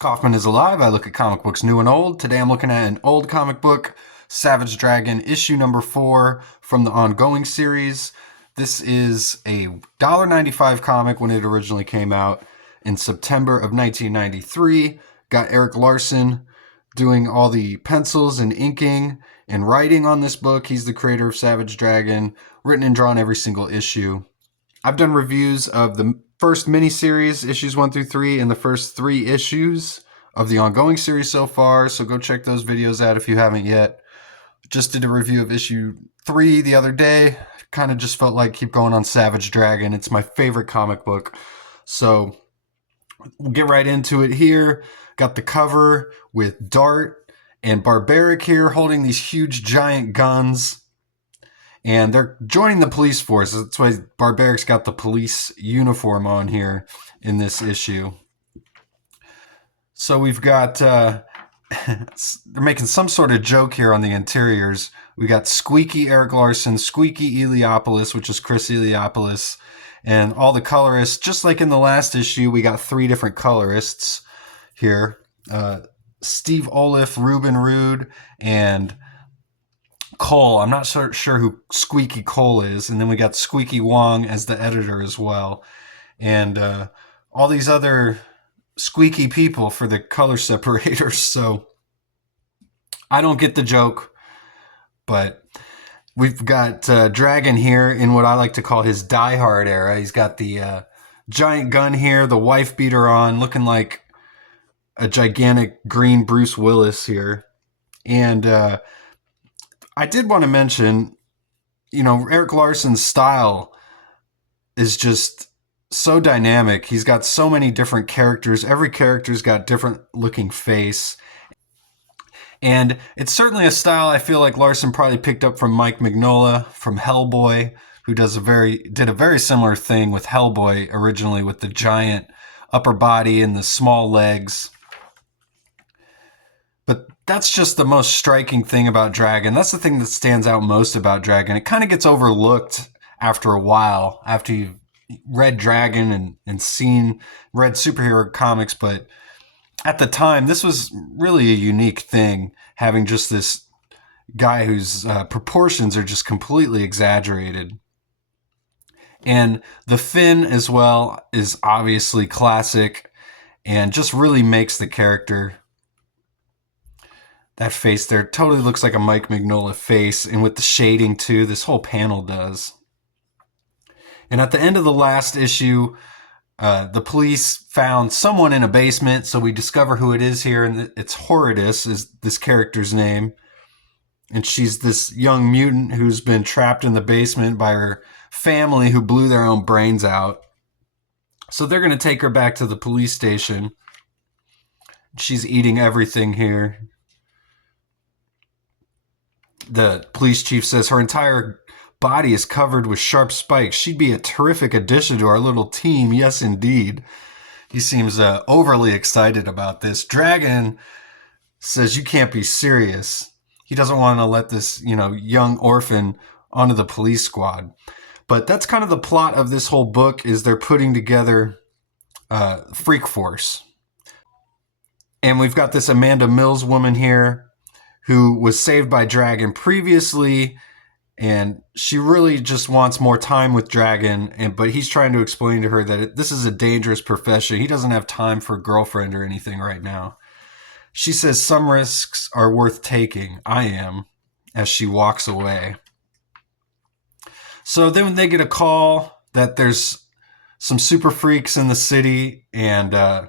Kaufman is alive. I look at comic books new and old. Today I'm looking at an old comic book, Savage Dragon, issue number 4 from the ongoing series. This is a $1.95 comic when it originally came out in September of 1993. Got Erik Larsen doing all the pencils and inking and writing on this book. He's the creator of Savage Dragon, written and drawn every single issue. I've done reviews of the first miniseries, issues 1 through 3, and the first 3 issues of the ongoing series so far, so go check those videos out if you haven't yet. Just did a review of issue 3 the other day. Kind of just felt like keep going on Savage Dragon. It's my favorite comic book. So we'll get right into it here. Got the cover with Dart and Barbaric here holding these huge giant guns. And they're joining the police force. That's why Barbaric's got the police uniform on here in this issue. So we've got, they're making some sort of joke here on the interiors. We got Squeaky Erik Larsen, Squeaky Eliopoulos, which is Chris Eliopoulos, and all the colorists. Just like in the last issue, we got 3 different colorists here. Steve Oliff, Ruben Rude, and Cole. I'm not sure who Squeaky Cole is. And then we got Squeaky Wong as the editor as well. And all these other squeaky people for the color separators. So I don't get the joke. But we've got Dragon here in what I like to call his Die Hard era. He's got the giant gun here, the wife beater on, looking like a gigantic green Bruce Willis here. And I did want to mention, you know, Erik Larsen's style is just so dynamic. He's got so many different characters. Every character's got different looking face. And it's certainly a style I feel like Larsen probably picked up from Mike Mignola from Hellboy, who did a very similar thing with Hellboy originally with the giant upper body and the small legs. But that's just the most striking thing about Dragon. That's the thing that stands out most about Dragon. It kind of gets overlooked after a while, after you've read Dragon and read superhero comics. But at the time, this was really a unique thing, having just this guy whose proportions are just completely exaggerated. And the fin as well is obviously classic and just really makes the character. That face there totally looks like a Mike Mignola face, and with the shading too, this whole panel does. And at the end of the last issue, the police found someone in a basement, so we discover who it is here, and it's Horridus is this character's name. And she's this young mutant who's been trapped in the basement by her family who blew their own brains out. So they're going to take her back to the police station. She's eating everything here. The police chief says her entire body is covered with sharp spikes. She'd be a terrific addition to our little team. Yes, indeed. He seems overly excited about this. Dragon says, you can't be serious. He doesn't want to let this, young orphan onto the police squad. But that's kind of the plot of this whole book, is they're putting together Freak Force. And we've got this Amanda Mills woman here who was saved by Dragon previously, and she really just wants more time with Dragon, but he's trying to explain to her that this is a dangerous profession. He doesn't have time for a girlfriend or anything right now. She says some risks are worth taking. I am, as she walks away. So then they get a call that there's some super freaks in the city, and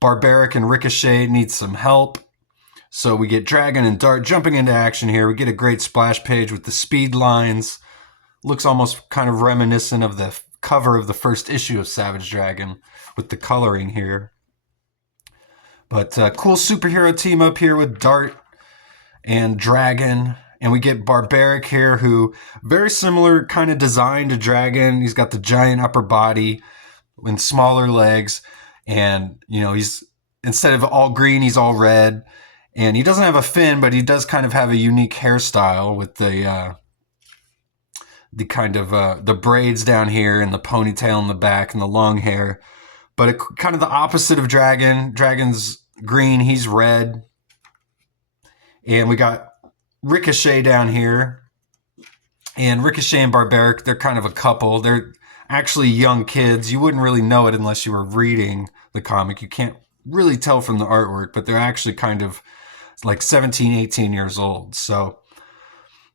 Barbaric and Ricochet need some help. So we get Dragon and Dart jumping into action here. We get a great splash page with the speed lines. Looks almost kind of reminiscent of the cover of the first issue of Savage Dragon with the coloring here. But cool superhero team up here with Dart and Dragon. And we get Barbaric here, who very similar kind of design to Dragon. He's got the giant upper body and smaller legs. And, he's, instead of all green, he's all red. And he doesn't have a fin, but he does kind of have a unique hairstyle with the kind of the braids down here and the ponytail in the back and the long hair. but kind of the opposite of Dragon. Dragon's green, he's red. And we got Ricochet down here. And Ricochet and Barbaric, they're kind of a couple. They're actually young kids. You wouldn't really know it unless you were reading the comic. You can't really tell from the artwork, but they're actually kind of like 17, 18 years old. So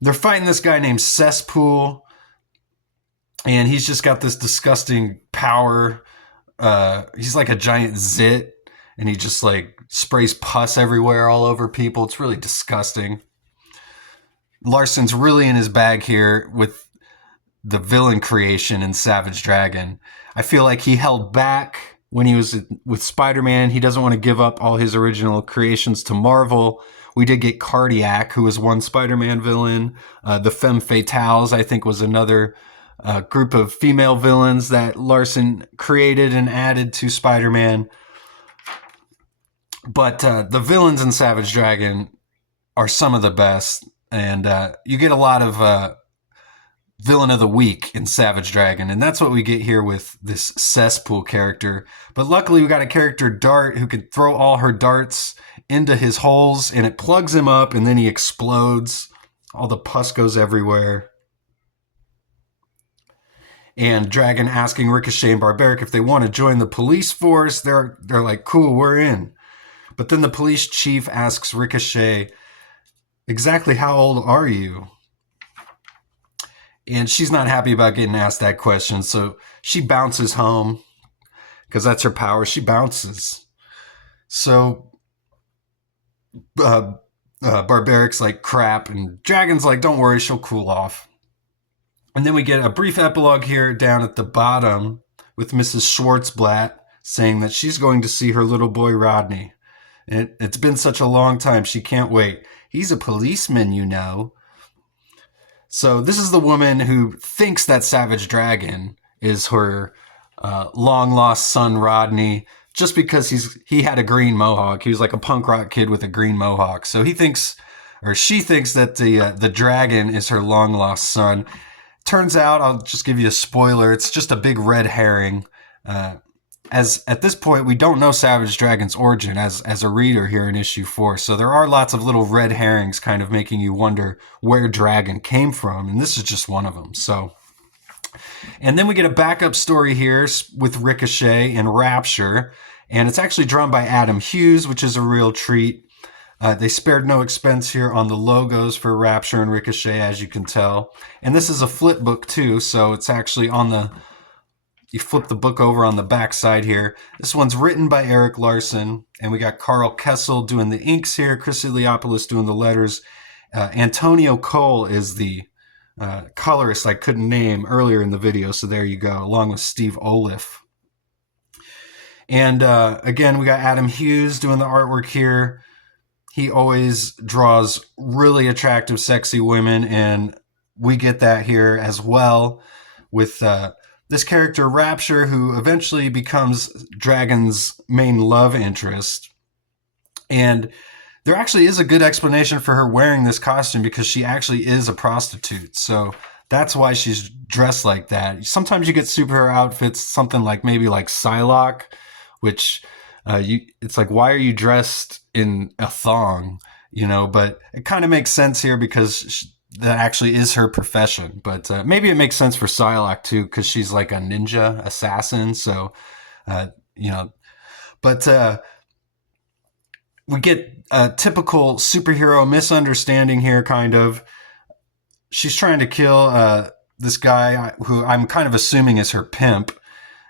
they're fighting this guy named Cesspool, and he's just got this disgusting power. He's like a giant zit, and he just like sprays pus everywhere all over people. It's really disgusting. Larsen's really in his bag here with the villain creation in Savage Dragon. I feel like he held back when he was with Spider-Man. He doesn't want to give up all his original creations to Marvel. We did get Cardiac, who was one Spider-Man villain. The Femme Fatales, I think, was another group of female villains that Larsen created and added to Spider-Man. But the villains in Savage Dragon are some of the best. And you get a lot of villain of the week in Savage Dragon. And that's what we get here with this Cesspool character. But luckily we got a character, Dart, who can throw all her darts into his holes and it plugs him up and then he explodes. All the pus goes everywhere. And Dragon asking Ricochet and Barbaric if they want to join the police force. They're like, cool, we're in. But then the police chief asks Ricochet, exactly how old are you? And she's not happy about getting asked that question, so she bounces home because that's her power. She bounces. So Barbaric's like, crap, and Dragon's like, don't worry, she'll cool off. And then we get a brief epilogue here down at the bottom with Mrs. Schwartzblatt saying that she's going to see her little boy Rodney. And it's been such a long time, she can't wait. He's a policeman, you know. So this is the woman who thinks that Savage Dragon is her long-lost son, Rodney, just because he had a green mohawk. He was like a punk rock kid with a green mohawk. So he thinks, or she thinks, that the dragon is her long-lost son. Turns out, I'll just give you a spoiler, it's just a big red herring. As at this point, we don't know Savage Dragon's origin as a reader here in issue 4. So there are lots of little red herrings kind of making you wonder where Dragon came from. And this is just one of them. So, and then we get a backup story here with Ricochet and Rapture. And it's actually drawn by Adam Hughes, which is a real treat. They spared no expense here on the logos for Rapture and Ricochet, as you can tell. And this is a flip book too. So it's actually on the... You flip the book over on the back side here. This one's written by Erik Larsen, and we got Carl Kessel doing the inks here, Chris Iliopoulos doing the letters. Antonio Cole is the colorist I couldn't name earlier in the video, so there you go, along with Steve Oliff. And again, we got Adam Hughes doing the artwork here. He always draws really attractive, sexy women, and we get that here as well with... this character, Rapture, who eventually becomes Dragon's main love interest. And there actually is a good explanation for her wearing this costume because she actually is a prostitute. So that's why she's dressed like that. Sometimes you get superhero outfits, something like maybe like Psylocke, which it's like, why are you dressed in a thong? You know, but it kind of makes sense here because that actually is her profession. But maybe it makes sense for Psylocke too, because she's like a ninja assassin. So, you know, but we get a typical superhero misunderstanding here, kind of. She's trying to kill this guy who I'm kind of assuming is her pimp.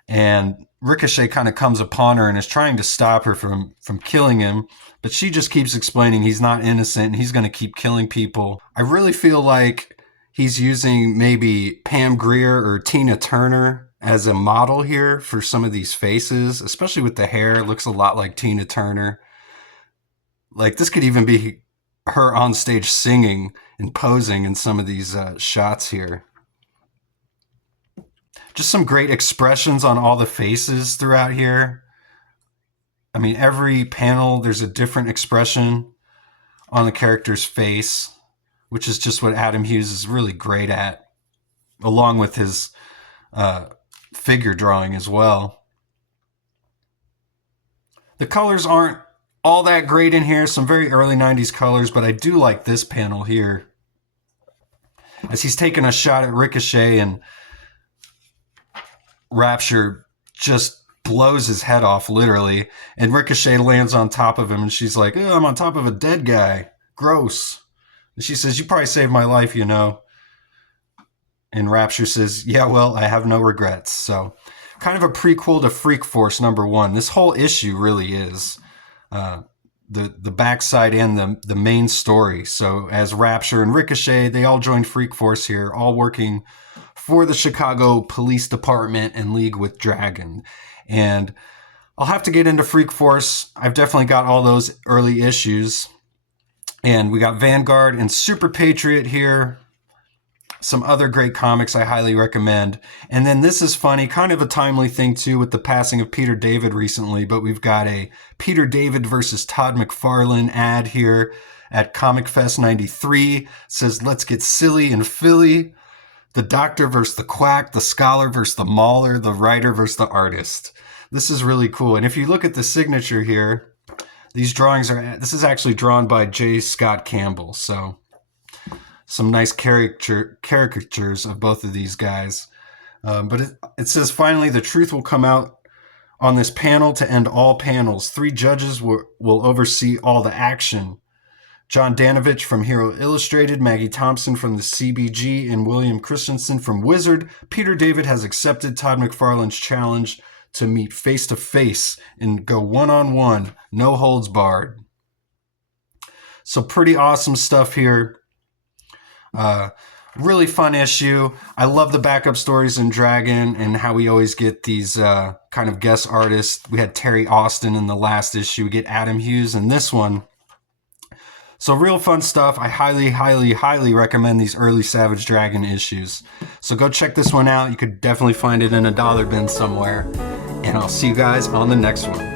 And Ricochet kind of comes upon her and is trying to stop her from killing him. But she just keeps explaining he's not innocent and he's going to keep killing people. I really feel like he's using maybe Pam Grier or Tina Turner as a model here for some of these faces, especially with the hair. It looks a lot like Tina Turner. Like this could even be her on stage singing and posing in some of these shots here. Just some great expressions on all the faces throughout here. I mean, every panel, there's a different expression on the character's face, which is just what Adam Hughes is really great at, along with his figure drawing as well. The colors aren't all that great in here, some very early 90s colors, but I do like this panel here. As he's taking a shot at Ricochet and Rapture just blows his head off, literally. And Ricochet lands on top of him, and she's like, oh, I'm on top of a dead guy. Gross. And she says, you probably saved my life, you know. And Rapture says, yeah, well, I have no regrets. So kind of a prequel to Freak Force #1. This whole issue really is the backside and the main story. So as Rapture and Ricochet, they all joined Freak Force here, all working for the Chicago Police Department and League with Dragon. And I'll have to get into Freak Force. I've definitely got all those early issues. And we got Vanguard and Super Patriot here. Some other great comics I highly recommend. And then this is funny, kind of a timely thing too with the passing of Peter David recently, but we've got a Peter David versus Todd McFarlane ad here at Comic Fest 93. It says, let's get silly in Philly. The doctor versus the quack, the scholar versus the mauler, the writer versus the artist. This is really cool. And if you look at the signature here, these drawings this is actually drawn by J. Scott Campbell. So some nice caricatures of both of these guys. But it says, finally, the truth will come out on this panel to end all panels. 3 judges will oversee all the action. John Danovich from Hero Illustrated, Maggie Thompson from the CBG, and William Christensen from Wizard. Peter David has accepted Todd McFarlane's challenge to meet face-to-face and go one-on-one, no holds barred. So pretty awesome stuff here. Really fun issue. I love the backup stories in Dragon and how we always get these kind of guest artists. We had Terry Austin in the last issue. We get Adam Hughes in this one. So real fun stuff. I highly, highly, highly recommend these early Savage Dragon issues. So go check this one out. You could definitely find it in a dollar bin somewhere. And I'll see you guys on the next one.